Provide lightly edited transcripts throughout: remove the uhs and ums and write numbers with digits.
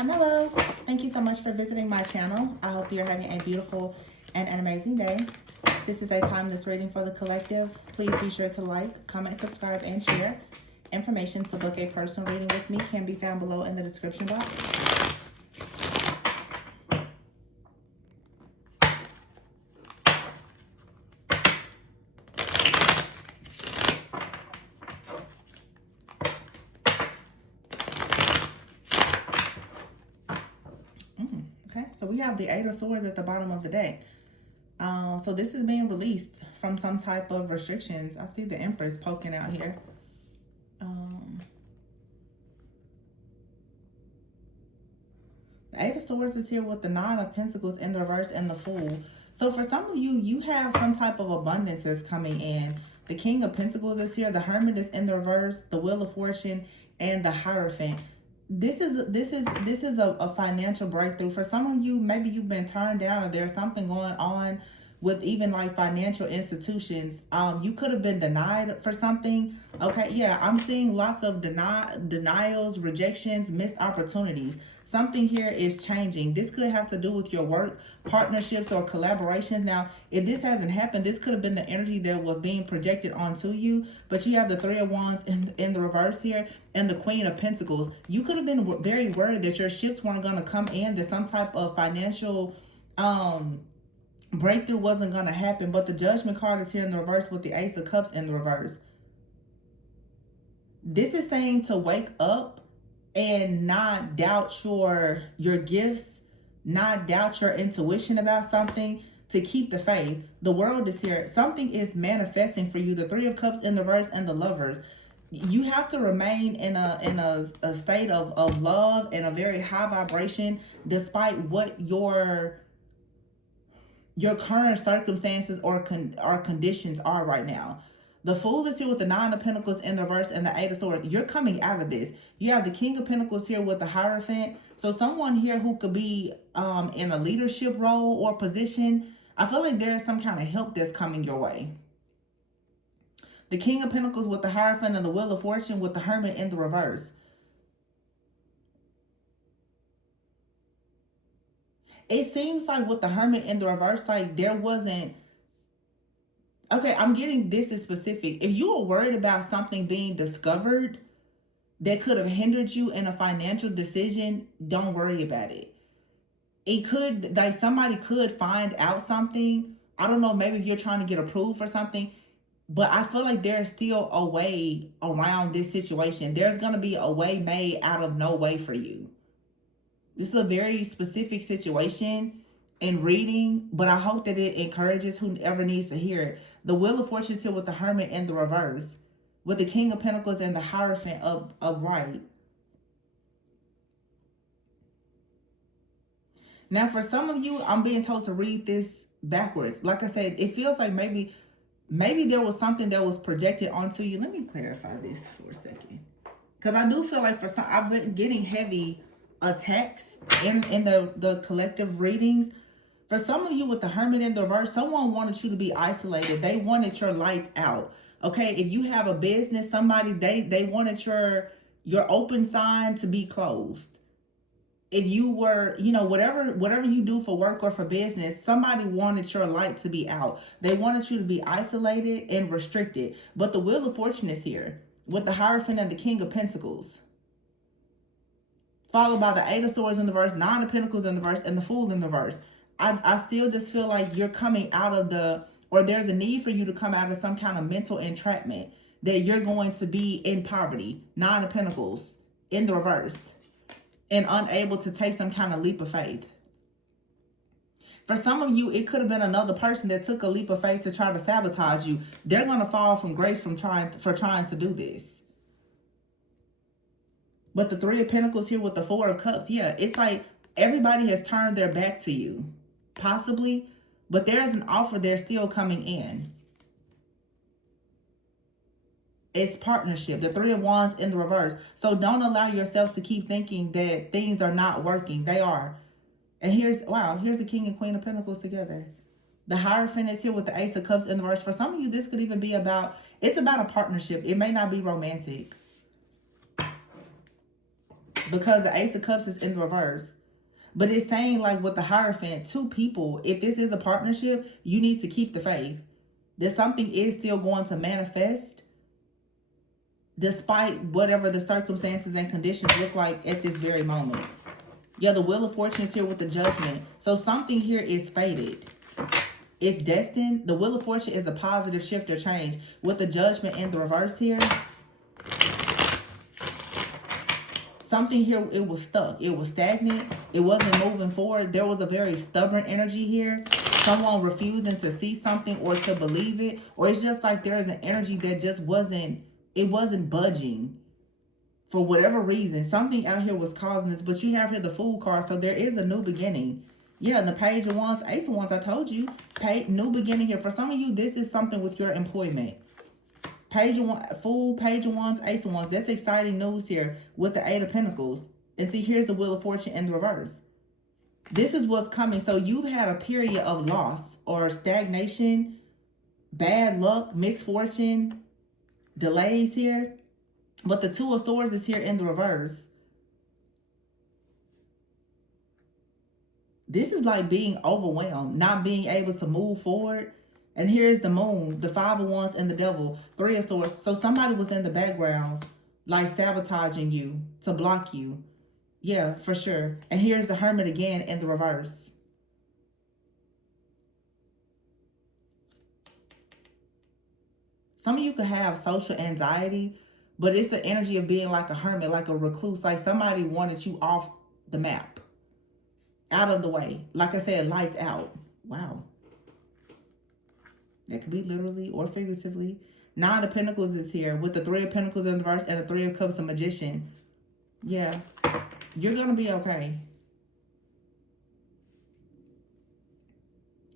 Hi, my loves. Thank you so much for visiting my channel. I hope you're having a beautiful and an amazing day. This is a timeless reading for the collective. Please be sure to like, comment, subscribe, and share. Information to book a personal reading with me can be found below in the description box. Okay, so we have the Eight of Swords at the bottom of the deck. So this is being released from some type of restrictions. I see the Empress poking out here. The Eight of Swords is here with the Nine of Pentacles in the reverse and the Fool. So for some of you, you have some type of abundance that's coming in. The King of Pentacles is here. The Hermit is in the reverse. The Wheel of Fortune and the Hierophant. This is a financial breakthrough. For some of you, maybe you've been turned down or there's something going on with even like financial institutions. You could have been denied for something. Okay, yeah, I'm seeing lots of denials, rejections, missed opportunities. Something here is changing. This could have to do with your work, partnerships, or collaborations. Now, if this hasn't happened, this could have been the energy that was being projected onto you. But you have the Three of Wands in the reverse here and the Queen of Pentacles. You could have been very worried that your ships weren't going to come in, that some type of financial breakthrough wasn't going to happen. But the Judgment card is here in the reverse with the Ace of Cups in the reverse. This is saying to wake up and not doubt your gifts, not doubt your intuition about something, to keep the faith. The World is here. Something is manifesting for you. The Three of Cups in the reverse and the Lovers. You have to remain in a state of love and a very high vibration despite what your current circumstances or conditions are right now. The Fool is here with the Nine of Pentacles in the reverse and the Eight of Swords. You're coming out of this. You have the King of Pentacles here with the Hierophant. So someone here who could be in a leadership role or position. I feel like there's some kind of help that's coming your way. The King of Pentacles with the Hierophant and the Wheel of Fortune with the Hermit in the reverse. It seems like with the Hermit in the reverse, like there wasn't... Okay, I'm getting this is specific. If you are worried about something being discovered that could have hindered you in a financial decision, don't worry about it. It could, like somebody could find out something. I don't know, maybe if you're trying to get approved for something, but I feel like there's still a way around this situation. There's going to be a way made out of no way for you. This is a very specific situation in reading, but I hope that it encourages whoever needs to hear it. The Wheel of Fortune here with the Hermit in the reverse, with the King of Pentacles and the Hierophant upright. Now, for some of you, I'm being told to read this backwards. Like I said, it feels like maybe there was something that was projected onto you. Let me clarify this for a second, because I do feel like for some, I've been getting heavy attacks in the collective readings. For some of you with the Hermit in the reverse, someone wanted you to be isolated. They wanted your lights out. Okay, if you have a business, somebody, they wanted your open sign to be closed. If you were, you know, whatever you do for work or for business, somebody wanted your light to be out. They wanted you to be isolated and restricted. But the Wheel of Fortune is here with the Hierophant and the King of Pentacles, followed by the Eight of Swords in the verse, Nine of Pentacles in the verse, and the Fool in the verse. I still just feel like you're coming out of or there's a need for you to come out of some kind of mental entrapment, that you're going to be in poverty. Nine of Pentacles in the reverse, and unable to take some kind of leap of faith. For some of you, it could have been another person that took a leap of faith to try to sabotage you. They're going to fall from grace for trying to do this. But the Three of Pentacles here with the Four of Cups, yeah, it's like everybody has turned their back to you, possibly, but there's an offer there still coming in. It's partnership, the Three of Wands in the reverse. So don't allow yourself to keep thinking that things are not working. They are. And here's the King and Queen of Pentacles together. The Hierophant is here with the Ace of Cups in the reverse. For some of you, this could even be it's about a partnership. It may not be romantic. because the Ace of Cups is in reverse. But it's saying, like with the Hierophant, two people, if this is a partnership, you need to keep the faith. That something is still going to manifest despite whatever the circumstances and conditions look like at this very moment. Yeah, the Wheel of Fortune is here with the Judgment. So something here is fated. It's destined. The Wheel of Fortune is a positive shift or change. With the Judgment in the reverse here, something here, it was stuck. It was stagnant. It wasn't moving forward. There was a very stubborn energy here. Someone refusing to see something or to believe it. Or it's just like there's an energy that just wasn't budging. For whatever reason, something out here was causing this. But you have here the Fool card, so there is a new beginning. Yeah, and the Page of Wands, Ace of Wands, I told you. New beginning here. For some of you, this is something with your employment. Page of Wands, Fool, Page of Wands, Ace of Wands. That's exciting news here with the Eight of Pentacles. And see, here's the Wheel of Fortune in the reverse. This is what's coming. So you've had a period of loss or stagnation, bad luck, misfortune, delays here. But the Two of Swords is here in the reverse. This is like being overwhelmed, not being able to move forward. And here's the Moon, the Five of Wands, and the Devil, Three of Swords. So somebody was in the background, like sabotaging you, to block you. Yeah, for sure. And here's the Hermit again in the reverse. Some of you could have social anxiety, but it's the energy of being like a hermit, like a recluse, like somebody wanted you off the map, out of the way. Like I said, lights out. Wow. That could be literally or figuratively. Nine of Pentacles is here with the Three of Pentacles in the reverse and the Three of Cups, a Magician. Yeah, you're going to be okay.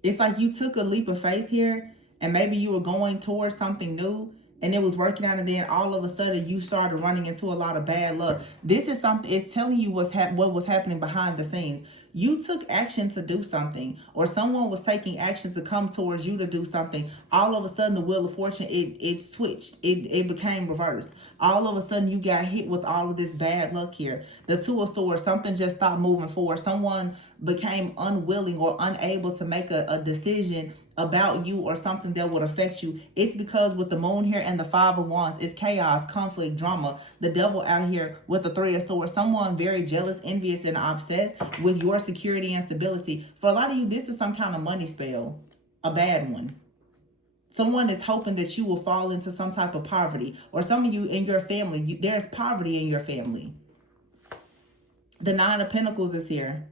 It's like you took a leap of faith here and maybe you were going towards something new and it was working out, and then all of a sudden you started running into a lot of bad luck. This is something, it's telling you what was happening behind the scenes. You took action to do something, or someone was taking action to come towards you to do something. All of a sudden, the Wheel of Fortune, it switched. It became reversed. All of a sudden, you got hit with all of this bad luck here. The Two of Swords, something just stopped moving forward. Someone became unwilling or unable to make a decision about you or something that would affect you. It's because with the Moon here and the Five of Wands, it's chaos, conflict, drama. The Devil out here with the Three of Swords, someone very jealous, envious, and obsessed with your security and stability. For a lot of you, this is some kind of money spell, a bad one. Someone is hoping that you will fall into some type of poverty, or some of you in your family, there's poverty in your family. The Nine of Pentacles is here.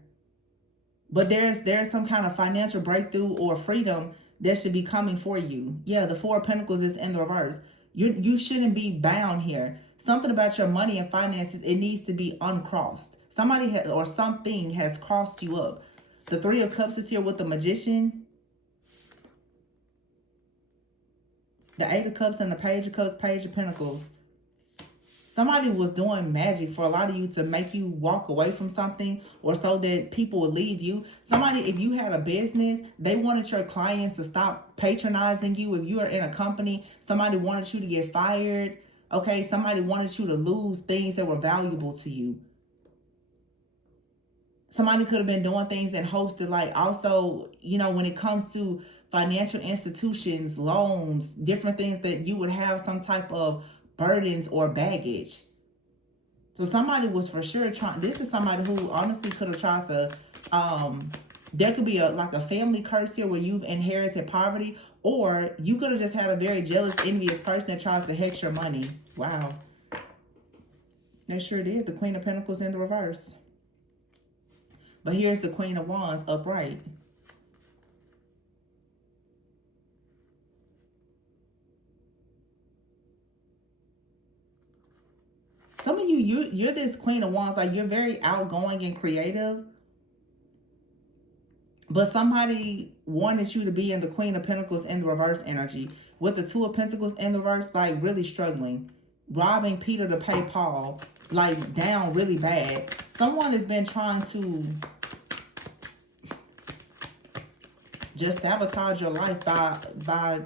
But there's some kind of financial breakthrough or freedom that should be coming for you. Yeah, the Four of Pentacles is in the reverse. You shouldn't be bound here. Something about your money and finances, it needs to be uncrossed. Somebody has, or something has crossed you up. The Three of Cups is here with the Magician. The Eight of Cups and the Page of Cups, Page of Pentacles. Somebody was doing magic for a lot of you to make you walk away from something, or so that people would leave you. Somebody, if you had a business, they wanted your clients to stop patronizing you. If you are in a company, somebody wanted you to get fired. Okay, somebody wanted you to lose things that were valuable to you. Somebody could have been doing things in hopes that, like, also, you know, when it comes to financial institutions, loans, different things, that you would have some type of burdens or baggage. So somebody was for sure trying, this is somebody who honestly could have tried to, there could be like a family curse here where you've inherited poverty, or you could have just had a very jealous, envious person that tries to hex your money. Wow. They sure did. The Queen of Pentacles in the reverse. But here's the Queen of Wands upright. Some of you, you're this Queen of Wands, like you're very outgoing and creative. But somebody wanted you to be in the Queen of Pentacles in the reverse energy. With the Two of Pentacles in the reverse, like really struggling. Robbing Peter to pay Paul, like down really bad. Someone has been trying to just sabotage your life by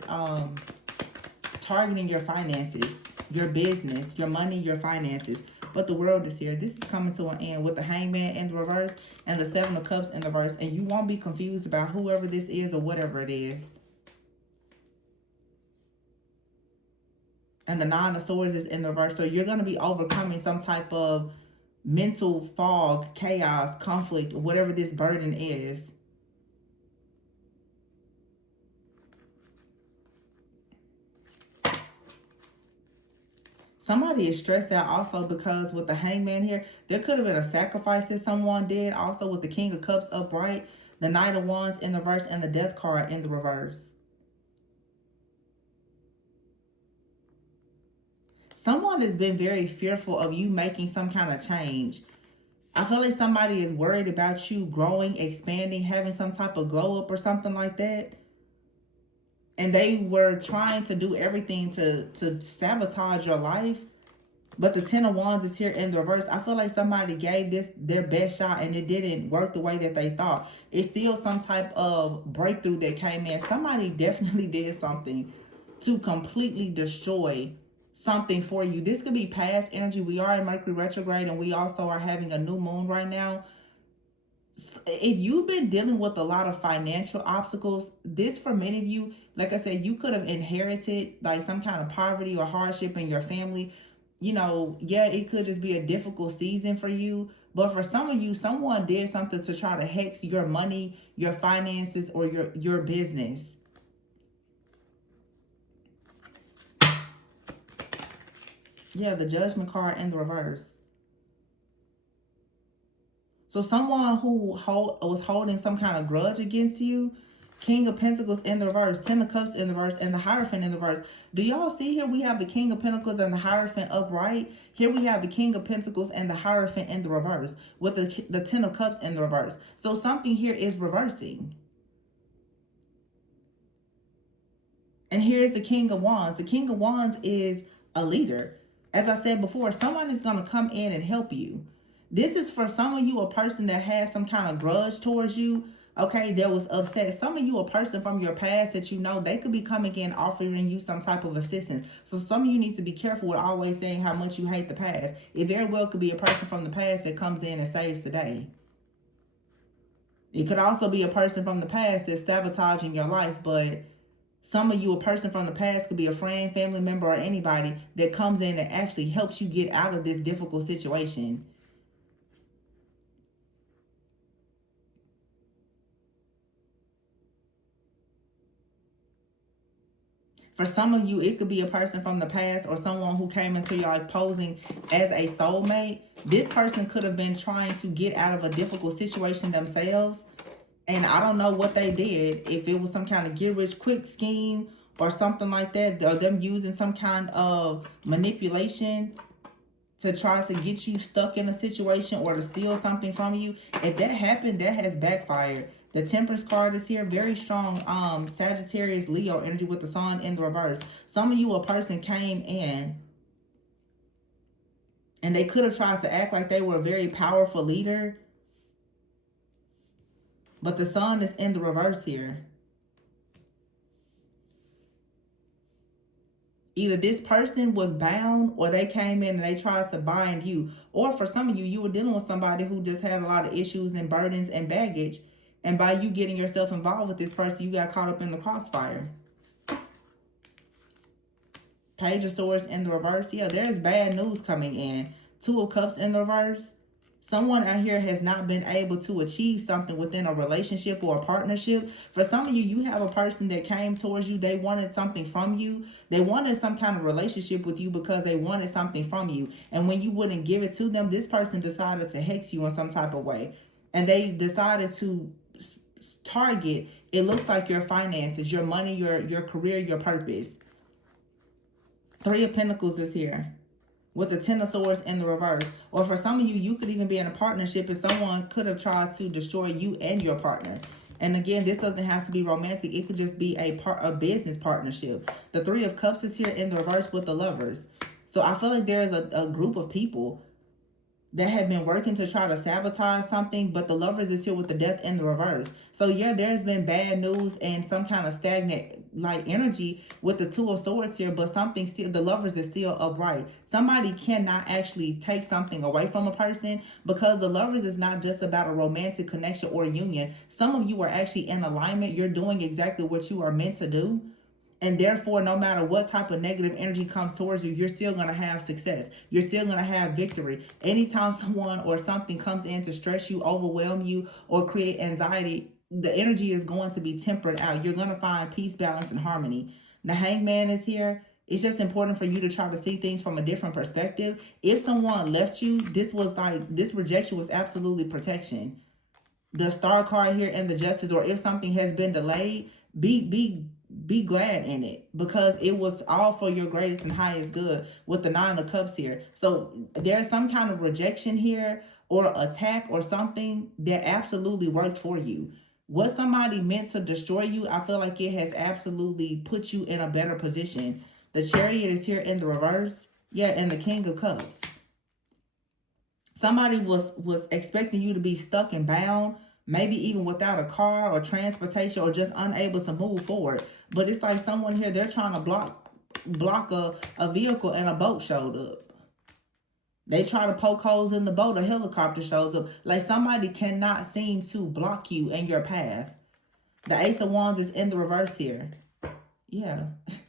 targeting your finances, your business, your money, your finances. But the World is here. This is coming to an end with the Hangman in the reverse and the Seven of Cups in the reverse. And you won't be confused about whoever this is or whatever it is. And the Nine of Swords is in the reverse. So you're going to be overcoming some type of mental fog, chaos, conflict, whatever this burden is. Somebody is stressed out also because with the Hangman here, there could have been a sacrifice that someone did. Also with the King of Cups upright, the Knight of Wands in the reverse, and the Death card in the reverse. Someone has been very fearful of you making some kind of change. I feel like somebody is worried about you growing, expanding, having some type of glow up or something like that. And they were trying to do everything to sabotage your life. But the Ten of Wands is here in the reverse. I feel like somebody gave this their best shot and it didn't work the way that they thought. It's still some type of breakthrough that came in. Somebody definitely did something to completely destroy something for you. This could be past energy. We are in Mercury retrograde and we also are having a new moon right now. If you've been dealing with a lot of financial obstacles, this for many of you, like I said, you could have inherited like some kind of poverty or hardship in your family. You know, yeah, it could just be a difficult season for you. But for some of you, someone did something to try to hex your money, your finances, or your business. Yeah, the Judgment card in the reverse. So someone who was holding some kind of grudge against you, King of Pentacles in the reverse, Ten of Cups in the reverse, and the Hierophant in the reverse. Do y'all see here we have the King of Pentacles and the Hierophant upright? Here we have the King of Pentacles and the Hierophant in the reverse with the Ten of Cups in the reverse. So something here is reversing. And here's the King of Wands. The King of Wands is a leader. As I said before, someone is going to come in and help you. This is for some of you a person that has some kind of grudge towards you. Okay, that was upset. Some of you, a person from your past that you know, they could be coming in offering you some type of assistance. So some of you need to be careful with always saying how much you hate the past. It very well could be a person from the past that comes in and saves the day. It could also be a person from the past that's sabotaging your life, but some of you, a person from the past could be a friend, family member, or anybody that comes in and actually helps you get out of this difficult situation. For some of you, it could be a person from the past or someone who came into your life posing as a soulmate. This person could have been trying to get out of a difficult situation themselves. And I don't know what they did. If it was some kind of get-rich-quick scheme or something like that. Or them using some kind of manipulation to try to get you stuck in a situation or to steal something from you. If that happened, that has backfired. The Temperance card is here. Very strong Sagittarius, Leo energy with the sun in the reverse. Some of you, a person came in and they could have tried to act like they were a very powerful leader. But the sun is in the reverse here. Either this person was bound or they came in and they tried to bind you. Or for some of you, you were dealing with somebody who just had a lot of issues and burdens and baggage. And by you getting yourself involved with this person, you got caught up in the crossfire. Page of Swords in the reverse. Yeah, there's bad news coming in. Two of Cups in the reverse. Someone out here has not been able to achieve something within a relationship or a partnership. For some of you, you have a person that came towards you. They wanted something from you. They wanted some kind of relationship with you because they wanted something from you. And when you wouldn't give it to them, this person decided to hex you in some type of way. And they decided to target, it looks like your finances, your money, your career, your purpose. Three of Pentacles is here with the Ten of Swords in the reverse. Or for some of you, you could even be in a partnership and someone could have tried to destroy you and your partner. And again, this doesn't have to be romantic. It could just be a business partnership. The Three of Cups is here in the reverse with the Lovers. So I feel like there is a group of people that have been working to try to sabotage something, but the Lovers is here with the Death in the reverse. So yeah, there's been bad news and some kind of stagnant like energy with the Two of Swords here, but something still, the Lovers is still upright. Somebody cannot actually take something away from a person, because the Lovers is not just about a romantic connection or union. Some of you are actually in alignment. You're doing exactly what you are meant to do. And therefore, no matter what type of negative energy comes towards you, you're still going to have success. You're still going to have victory. Anytime someone or something comes in to stress you, overwhelm you, or create anxiety, the energy is going to be tempered out. You're going to find peace, balance, and harmony. The Hangman is here. It's just important for you to try to see things from a different perspective. If someone left you, this rejection was absolutely protection. The Star card here and the Justice, or if something has been delayed, be glad in it, because it was all for your greatest and highest good with the Nine of Cups here. So there's some kind of rejection here or attack or something that absolutely worked for you. Was somebody meant to destroy you? I feel like it has absolutely put you in a better position. The Chariot is here in the reverse. Yeah, and the King of Cups. Somebody was expecting you to be stuck and bound, maybe even without a car or transportation, or just unable to move forward. But it's like someone here, they're trying to block a vehicle, and a boat showed up. They try to poke holes in the boat, a helicopter shows up. Like somebody cannot seem to block you in your path. The Ace of Wands is in the reverse here. Yeah.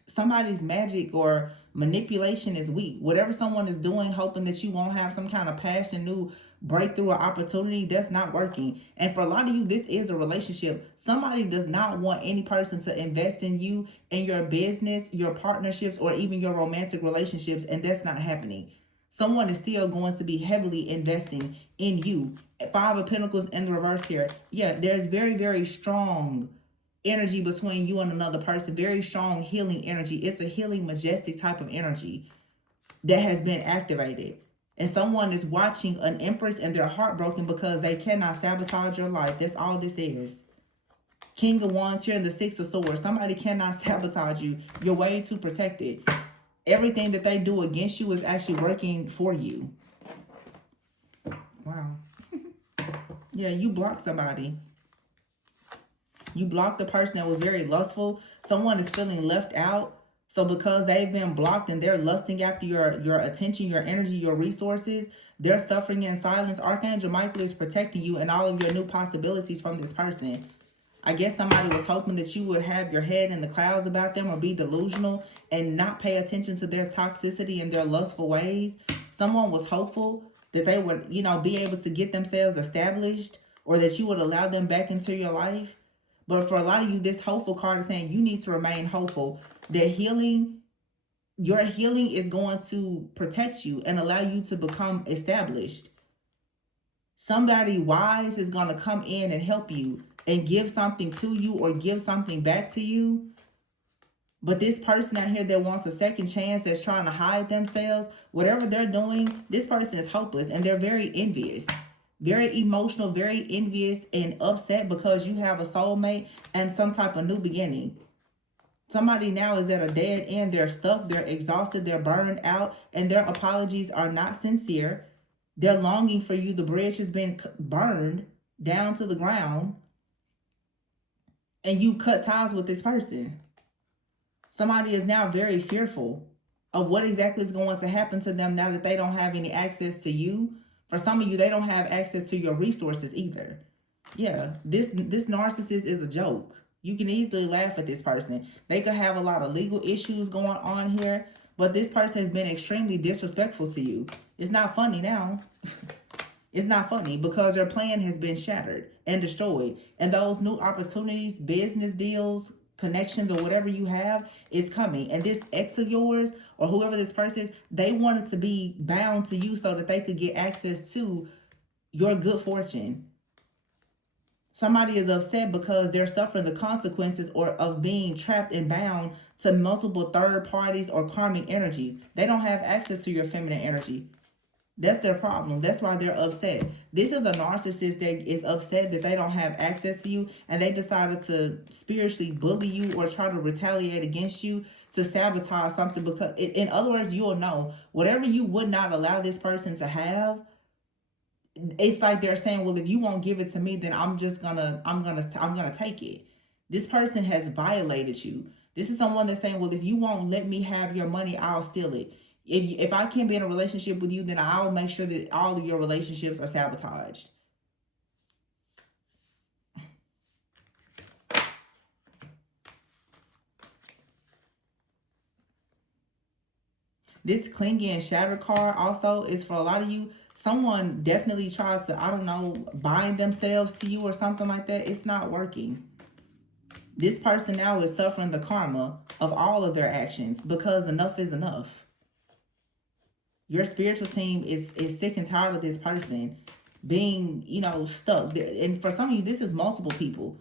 Somebody's magic or manipulation is weak. Whatever someone is doing, hoping that you won't have some kind of passion, new breakthrough or opportunity, that's not working. And for a lot of you, this is a relationship. Somebody does not want any person to invest in you, in your business, your partnerships, or even your romantic relationships, and that's not happening. Someone is still going to be heavily investing in you. Five of Pentacles in the reverse here. Yeah, there's very, very strong energy between you and another person. Very strong healing energy. It's a healing, majestic type of energy that has been activated. And someone is watching an Empress and they're heartbroken because they cannot sabotage your life. That's all this is. King of Wands here and the Six of Swords. Somebody cannot sabotage you. You're way too protected. Everything that they do against you is actually working for you. Wow. Yeah, you blocked somebody. You blocked the person that was very lustful. Someone is feeling left out. So because they've been blocked and they're lusting after your attention, your energy, your resources, they're suffering in silence. Archangel Michael is protecting you and all of your new possibilities from this person. I guess somebody was hoping that you would have your head in the clouds about them or be delusional and not pay attention to their toxicity and their lustful ways. Someone was hopeful that they would, be able to get themselves established, or that you would allow them back into your life. But for a lot of you, this hopeful card is saying you need to remain hopeful. That your healing is going to protect you and allow you to become established. Somebody wise is going to come in and help you and give something to you or give something back to you. But this person out here that wants a second chance, that's trying to hide themselves, whatever they're doing, this person is hopeless and they're very envious. Very emotional, very envious and upset because you have a soulmate and some type of new beginning. Somebody now is at a dead end. They're stuck, they're exhausted, they're burned out, and their apologies are not sincere. They're longing for you. The bridge has been burned down to the ground, and you've cut ties with this person. Somebody is now very fearful of what exactly is going to happen to them now that they don't have any access to you. For some of you, they don't have access to your resources either. Yeah, this narcissist is a joke. You can easily laugh at this person. They could have a lot of legal issues going on here, but this person has been extremely disrespectful to you. It's not funny now. It's not funny because your plan has been shattered and destroyed. And those new opportunities, business deals, connections, or whatever you have is coming. And this ex of yours or whoever this person is, they wanted to be bound to you so that they could get access to your good fortune. Somebody is upset because they're suffering the consequences of being trapped and bound to multiple third parties or karmic energies. They don't have access to your feminine energy. That's their problem. That's why they're upset. This is a narcissist that is upset that they don't have access to you, and they decided to spiritually bully you or try to retaliate against you to sabotage something. Because in other words, you'll know whatever you would not allow this person to have, it's like they're saying, well, if you won't give it to me, then I'm gonna take it. This person has violated you. This is someone that's saying, well, if you won't let me have your money, I'll steal it. If I can't be in a relationship with you, then I'll make sure that all of your relationships are sabotaged. This clingy and shattered card also is for a lot of you. Someone definitely tries to, I don't know, bind themselves to you or something like that. It's not working. This person now is suffering the karma of all of their actions because enough is enough. Your spiritual team is sick and tired of this person being, stuck. And for some of you, this is multiple people.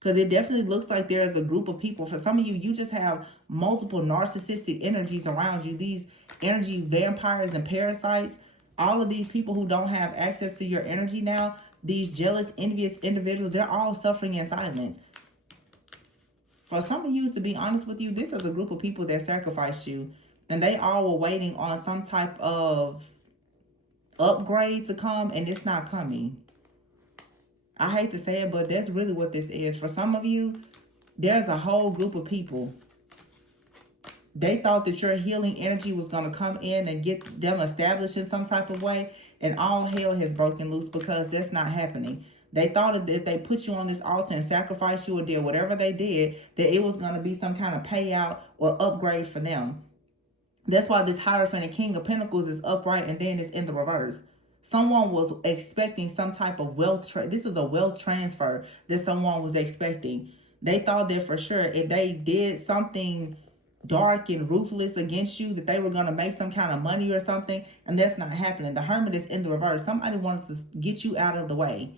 Because it definitely looks like there is a group of people. For some of you, you just have multiple narcissistic energies around you. These energy vampires and parasites. All of these people who don't have access to your energy now. These jealous, envious individuals. They're all suffering in silence. For some of you, to be honest with you, this is a group of people that sacrificed you. And they all were waiting on some type of upgrade to come. And it's not coming. I hate to say it, but that's really what this is. For some of you, there's a whole group of people. They thought that your healing energy was going to come in and get them established in some type of way. And all hell has broken loose because that's not happening. They thought that if they put you on this altar and sacrificed you or did whatever they did, that it was going to be some kind of payout or upgrade for them. That's why this Hierophant and King of Pentacles is upright and then it's in the reverse. Someone was expecting some type of wealth. This is a wealth transfer that someone was expecting. They thought that for sure if they did something dark and ruthless against you, that they were going to make some kind of money or something. And that's not happening. The Hermit is in the reverse. Somebody wants to get you out of the way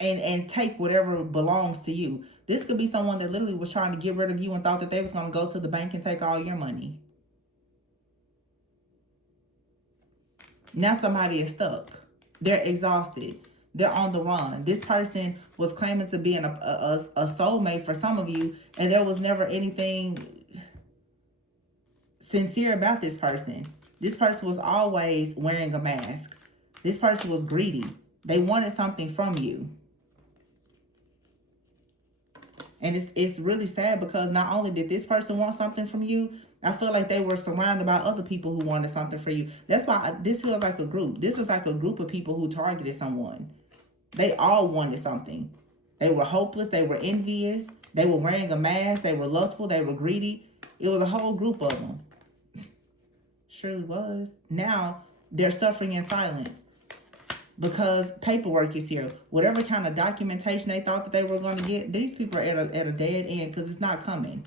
and take whatever belongs to you. This could be someone that literally was trying to get rid of you and thought that they was going to go to the bank and take all your money. Now somebody is stuck. They're exhausted. They're on the run. This person was claiming to be a soulmate for some of you, and there was never anything sincere about this person. This person was always wearing a mask. This person was greedy. They wanted something from you. And it's really sad because not only did this person want something from you, I feel like they were surrounded by other people who wanted something for you. That's why this feels like a group. This is like a group of people who targeted someone. They all wanted something. They were hopeless. They were envious. They were wearing a mask. They were lustful. They were greedy. It was a whole group of them. Surely was. Now they're suffering in silence because paperwork is here. Whatever kind of documentation they thought that they were going to get, these people are at a dead end because it's not coming.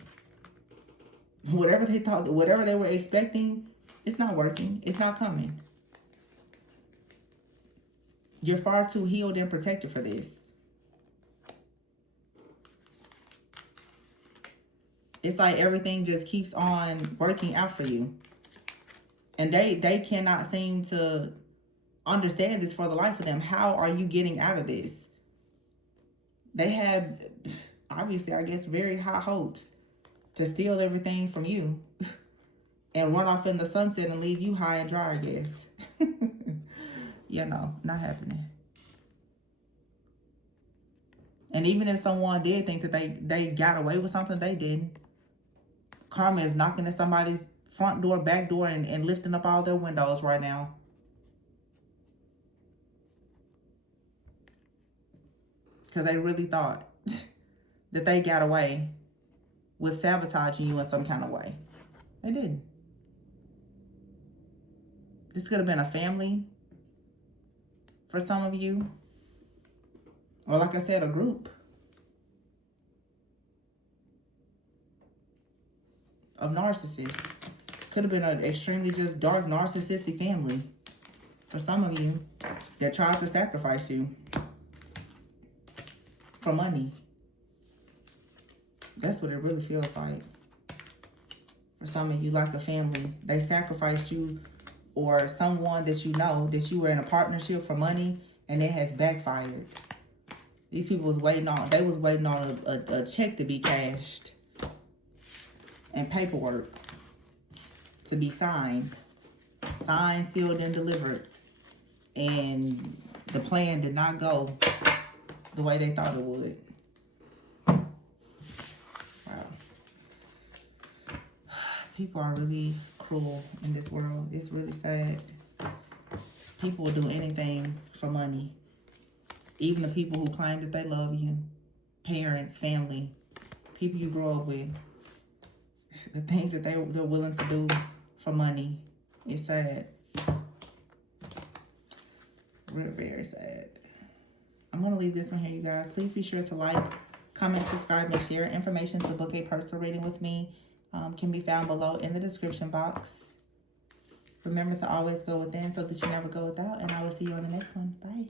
Whatever they thought, whatever they were expecting, it's not working. It's not coming. You're far too healed and protected for this. It's like everything just keeps on working out for you. And they cannot seem to understand this for the life of them. How are you getting out of this? They had, obviously, I guess, very high hopes to steal everything from you and run off in the sunset and leave you high and dry, I guess. Not happening. And even if someone did think that they got away with something, they didn't. Karma is knocking at somebody's front door, back door, and lifting up all their windows right now. Because they really thought that they got away with sabotaging you in some kind of way. They didn't. This could have been a family for some of you. Or like I said, a group of narcissists. Could have been an extremely just dark narcissistic family for some of you that tried to sacrifice you for money. That's what it really feels like. For some of you, like a family. They sacrificed you or someone that you know that you were in a partnership for money and it has backfired. These people was waiting on, a check to be cashed and paperwork to be signed, sealed, and delivered. and the plan did not go the way they thought it would. Wow. People are really cruel in this world. It's really sad. People will do anything for money. Even the people who claim that they love you. Parents, family, people you grow up with. The things that they're willing to do for money. It's sad. We're very sad. I'm going to leave this one here, you guys. Please be sure to like, comment, subscribe, and share. Information to book a personal reading with me can be found below in the description box. Remember to always go within so that you never go without. And I will see you on the next one. Bye.